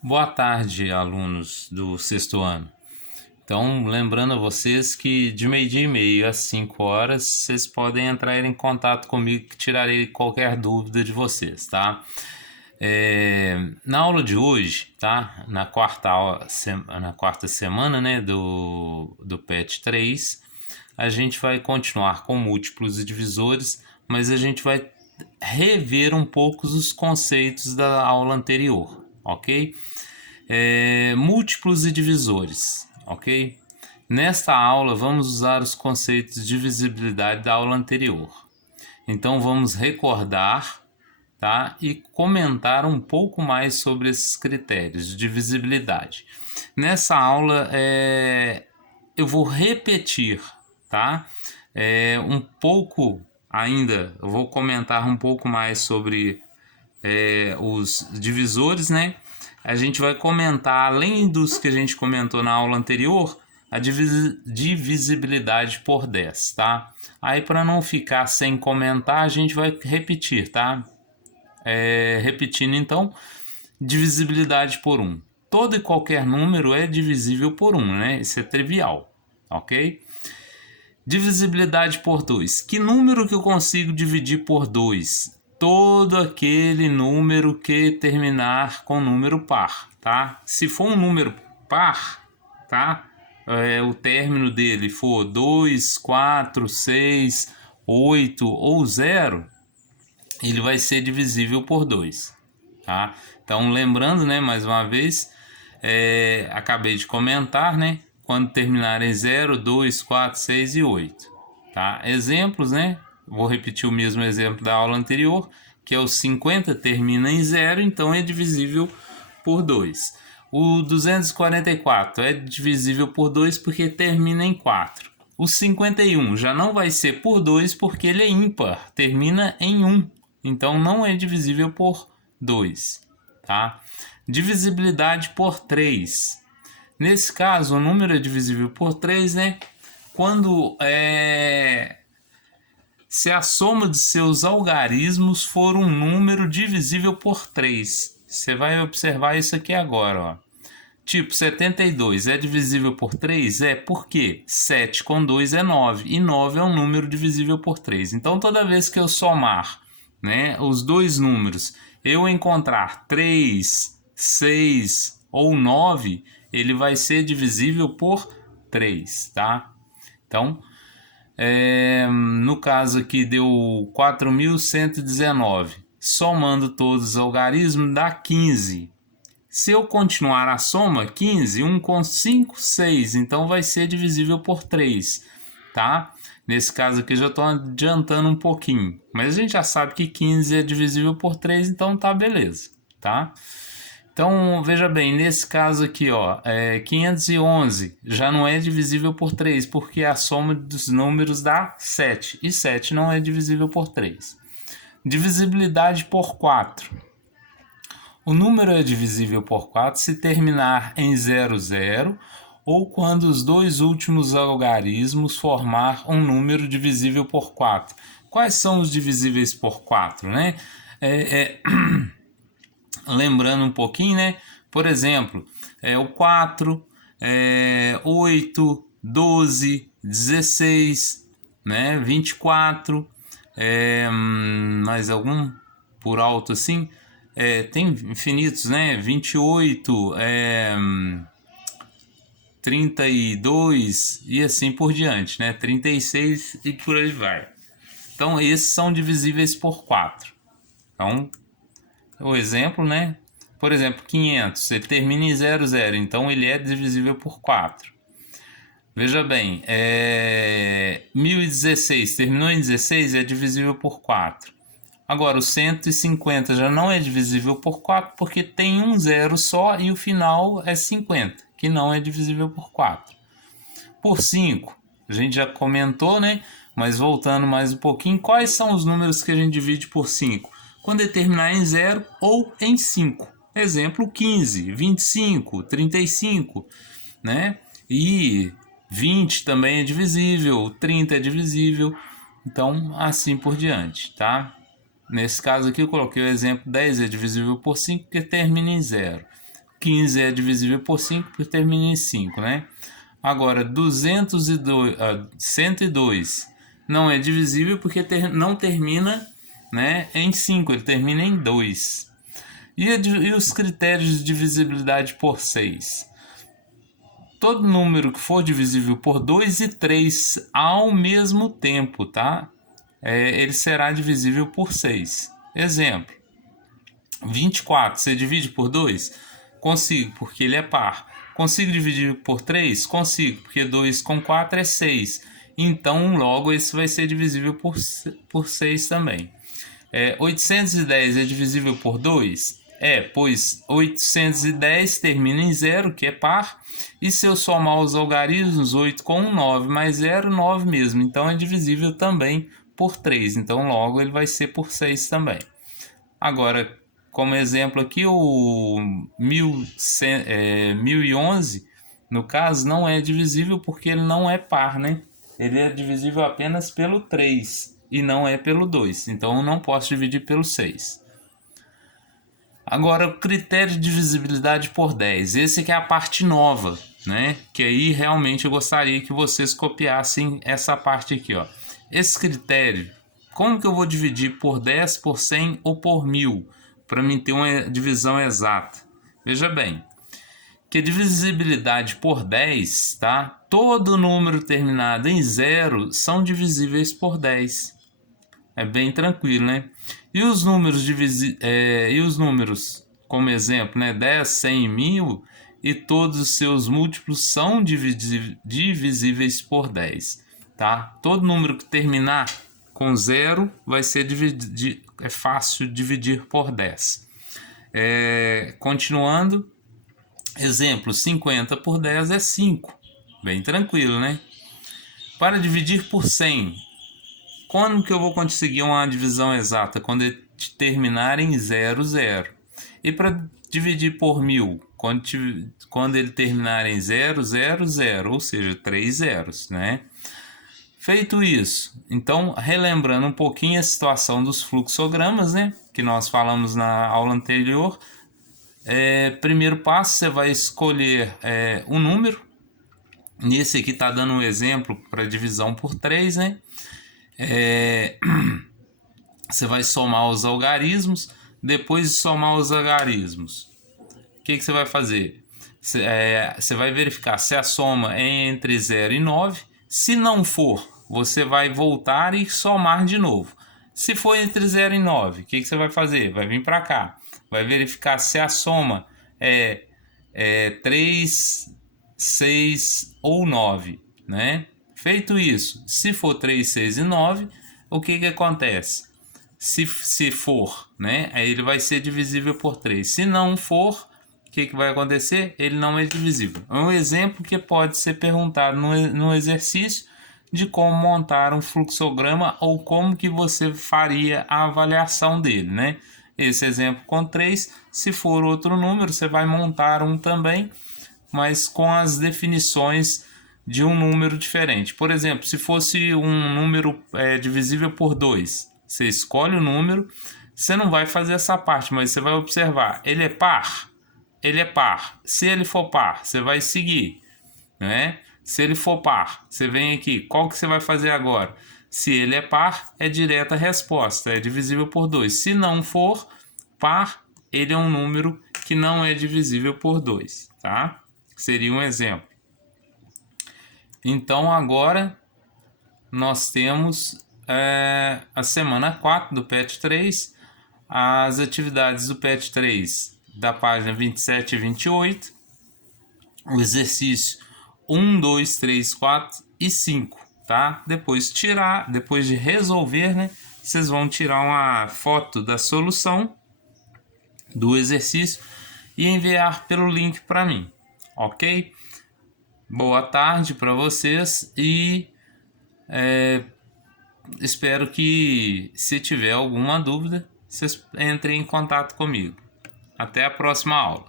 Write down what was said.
Boa tarde, alunos do sexto ano. Então, lembrando a vocês que de meio-dia e meio às 5 horas, vocês podem entrar em contato comigo que tirarei qualquer dúvida de vocês, tá? Na aula de hoje, tá? Na quarta semana, né, do PET 3, a gente vai continuar com múltiplos e divisores, mas a gente vai rever um pouco os conceitos da aula anterior, ok? Múltiplos e divisores, ok? Nesta aula vamos usar os conceitos de divisibilidade da aula anterior. Então vamos recordar, tá? E comentar um pouco mais sobre esses critérios de divisibilidade. Nessa aula eu vou repetir, tá? Um pouco ainda, eu vou comentar um pouco mais sobre os divisores, né? A gente vai comentar, além dos que a gente comentou na aula anterior, a divisibilidade por 10, tá? Aí, para não ficar sem comentar, a gente vai repetir, tá? Repetindo, então, divisibilidade por 1. Todo e qualquer número é divisível por 1, né? Isso é trivial, ok? Divisibilidade por 2. Que número que eu consigo dividir por 2? Todo aquele número que terminar com número par, tá? Se for um número par, tá? O término dele for 2, 4, 6, 8 ou 0, ele vai ser divisível por 2, tá? Então, lembrando, né, mais uma vez, acabei de comentar, né? Quando terminarem 0, 2, 4, 6 e 8. Tá? Exemplos, né? Vou repetir o mesmo exemplo da aula anterior, que é o 50 termina em 0, então é divisível por 2. O 244 é divisível por 2 porque termina em 4. O 51 já não vai ser por 2 porque ele é ímpar, termina em 1. Então não é divisível por 2. Tá? Divisibilidade por 3. Nesse caso, o número é divisível por 3, né? Quando se a soma de seus algarismos for um número divisível por 3. Você vai observar isso aqui agora, ó. Tipo, 72 é divisível por 3? Porque 7 com 2 é 9, e 9 é um número divisível por 3. Então, toda vez que eu somar, né, os dois números, eu encontrar 3, 6 ou 9, ele vai ser divisível por 3, tá? Então, no caso aqui deu 4.119. Somando todos os algarismos dá 15. Se eu continuar a soma, 15, 1 com 5, 6. Então vai ser divisível por 3, tá? Nesse caso aqui já estou adiantando um pouquinho. Mas a gente já sabe que 15 é divisível por 3, então tá beleza, tá? Então, veja bem, nesse caso aqui, ó, 511 já não é divisível por 3, porque a soma dos números dá 7, e 7 não é divisível por 3. Divisibilidade por 4. O número é divisível por 4 se terminar em 00 ou quando os dois últimos algarismos formar um número divisível por 4. Quais são os divisíveis por 4, né? Lembrando um pouquinho, né? Por exemplo, o 4, 8, 12, 16, né? 24, mais algum por alto assim? Tem infinitos, né? 28, 32 e assim por diante, né? 36 e por aí vai. Então, esses são divisíveis por 4. Então, o exemplo, né? Por exemplo, 500, ele termina em 00, então ele é divisível por 4. Veja bem, 1016, terminou em 16, é divisível por 4. Agora, o 150 já não é divisível por 4 porque tem um zero só e o final é 50, que não é divisível por 4. Por 5, a gente já comentou, né? Mas voltando mais um pouquinho, quais são os números que a gente divide por 5? Quando ele terminar em 0 ou em 5. Exemplo, 15, 25, 35, né? E 20 também é divisível, 30 é divisível, então assim por diante, tá? Nesse caso aqui eu coloquei o exemplo 10 é divisível por 5 porque termina em 0. 15 é divisível por 5 porque termina em 5, né? Agora, 102 não é divisível porque não termina, né, em 5, ele termina em 2. E os critérios de divisibilidade por 6? Todo número que for divisível por 2 e 3 ao mesmo tempo, tá? Ele será divisível por 6. Exemplo, 24, você divide por 2? Consigo, porque ele é par. Consigo dividir por 3? Consigo, porque 2 com 4 é 6. Então, logo, esse vai ser divisível por 6 também. 810 é divisível por 2? Pois 810 termina em 0, que é par, e se eu somar os algarismos, 8 com 1, 9 mais 0, 9 mesmo. Então, é divisível também por 3. Então, logo, ele vai ser por 6 também. Agora, como exemplo aqui, o 1011, no caso, não é divisível porque ele não é par, né? Ele é divisível apenas pelo 3 e não é pelo 2. Então, eu não posso dividir pelo 6. Agora, o critério de divisibilidade por 10. Esse que é a parte nova, né? Que aí realmente eu gostaria que vocês copiassem essa parte aqui, ó. Esse critério, como que eu vou dividir por 10, por 100 ou por 1000? Para mim ter uma divisão exata. Veja bem, que a divisibilidade por 10, tá? Todo número terminado em 0 são divisíveis por 10. É bem tranquilo, né? E os números, como exemplo, né? 10, 100, 1000 e todos os seus múltiplos são divisíveis por 10, tá? Todo número que terminar com 0 vai ser é fácil dividir por 10. Continuando, exemplo, 50 por 10 é 5. Bem tranquilo, né? Para dividir por 100, quando que eu vou conseguir uma divisão exata? Quando ele terminar em 0, 0. E para dividir por 1000? Quando ele terminar em 0, 0, 0, ou seja, 3 zeros, né? Feito isso, então, relembrando um pouquinho a situação dos fluxogramas, né? Que nós falamos na aula anterior. Primeiro passo, você vai escolher um número. Nesse aqui está dando um exemplo para divisão por 3, né? Você vai somar os algarismos. Depois de somar os algarismos, o que você vai fazer? Você vai verificar se a soma é entre 0 e 9. Se não for, você vai voltar e somar de novo. Se for entre 0 e 9, o que você vai fazer? Vai vir para cá. Vai verificar se a soma é 3, 6 ou 9, né? Feito isso, se for 3, 6 e 9, o que acontece? Se for, né, aí ele vai ser divisível por 3. Se não for, o que vai acontecer? Ele não é divisível. É um exemplo que pode ser perguntado no exercício de como montar um fluxograma ou como que você faria a avaliação dele, né? Esse exemplo com 3, se for outro número, você vai montar um também, mas com as definições de um número diferente. Por exemplo, se fosse um número divisível por 2, você escolhe o número, você não vai fazer essa parte, mas você vai observar, ele é par? Ele é par. Se ele for par, você vai seguir, né? Se ele for par, você vem aqui, qual que você vai fazer agora? Se ele é par, é direta a resposta, é divisível por 2. Se não for par, ele é um número que não é divisível por 2, tá? Seria um exemplo. Então, agora nós temos a semana 4 do PET 3, as atividades do PET 3 da página 27 e 28, o exercício 1, 2, 3, 4 e 5, tá? Depois de resolver, né, vocês vão tirar uma foto da solução do exercício e enviar pelo link para mim, ok? Boa tarde para vocês e espero que, se tiver alguma dúvida, vocês entrem em contato comigo. Até a próxima aula.